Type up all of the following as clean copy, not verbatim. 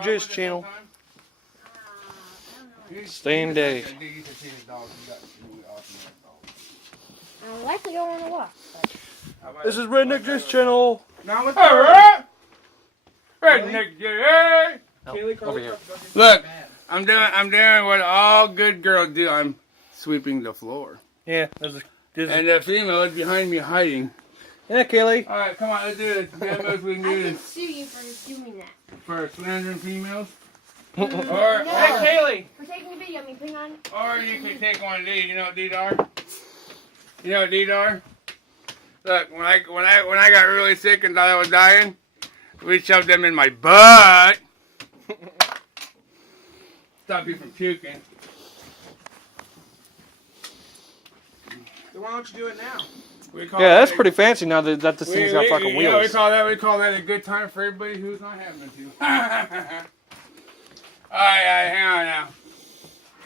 Juice channel. Same day. I like to go on a walk. This is Redneck Juice channel. Now let's Alright. Redneck Juice. Over here. Look, I'm doing what all good girls do. I'm sweeping the floor. Yeah, And the female is behind me hiding. yeah, Kaylee. Alright, come on, let's do this. Females, we can I do can this sue you for doing that. for slandering females. No. Kaylee. For taking a video of me putting on. Or you can take one of these. You know what these are? You know what these are? Look, when I got really sick and thought I was dying, we shoved them in my butt. Stop you from puking. So why don't you do it now? Yeah, that's pretty fancy now that this thing's got fucking Yeah, wheels. we call that a good time for everybody who's not having to. Alright, hang on now.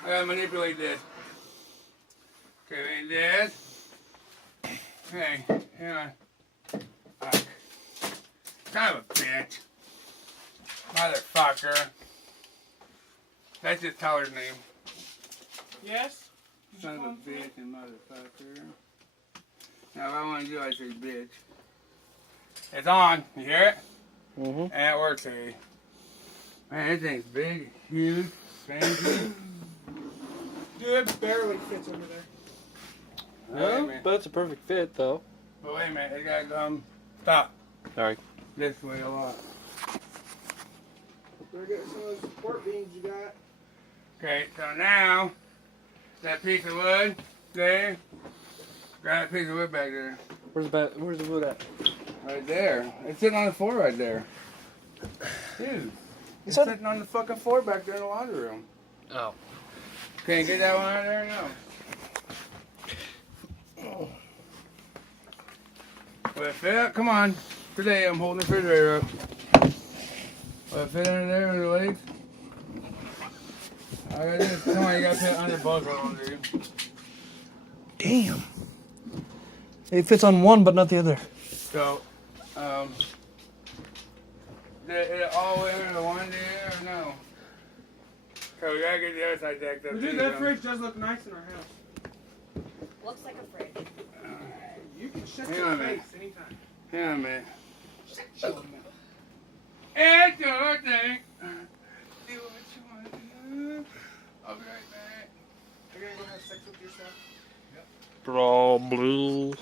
I gotta manipulate this. Okay, like this. Okay, hang on. Alright. Kind of a bitch. Motherfucker. That's just Tyler's name. Yes? Son of a bitch and motherfucker. Now if I want to do it, I say bitch. It's on. You hear it? Mm-hmm. And it works, eh? Man, this thing's big, huge, fancy. Dude, it barely fits over there. Wait a Yeah, minute. but it's a perfect fit, though. But wait a minute, it gotta come. Stop. Sorry. This way a lot. Better get some of those support beams you got. Okay, so now, that piece of wood there, grab that piece of wood back there. Where's the wood at? Right there. It's sitting on the floor right there. Dude. It's said- sitting on the fucking floor back there in the laundry room. Oh. Can you get that one out of there? No. Will it fit? Come on. Today I'm holding the refrigerator up. Will it fit under there, under the legs? I got this. Come on, you gotta put it under both of them, dude. Damn. It fits on one, but not the other. So, did it all the way under the one, dude, or no? So we gotta get the other side jacked up. Dude, too, that though. fridge does look nice in our house. Looks like a fridge. You can shut Hang your on a minute. face anytime. Hang on a minute. Shut your mouth. It's your thing. Do what you want to do. I'll be right back. You're gonna go have sex with yourself? Bro, blue.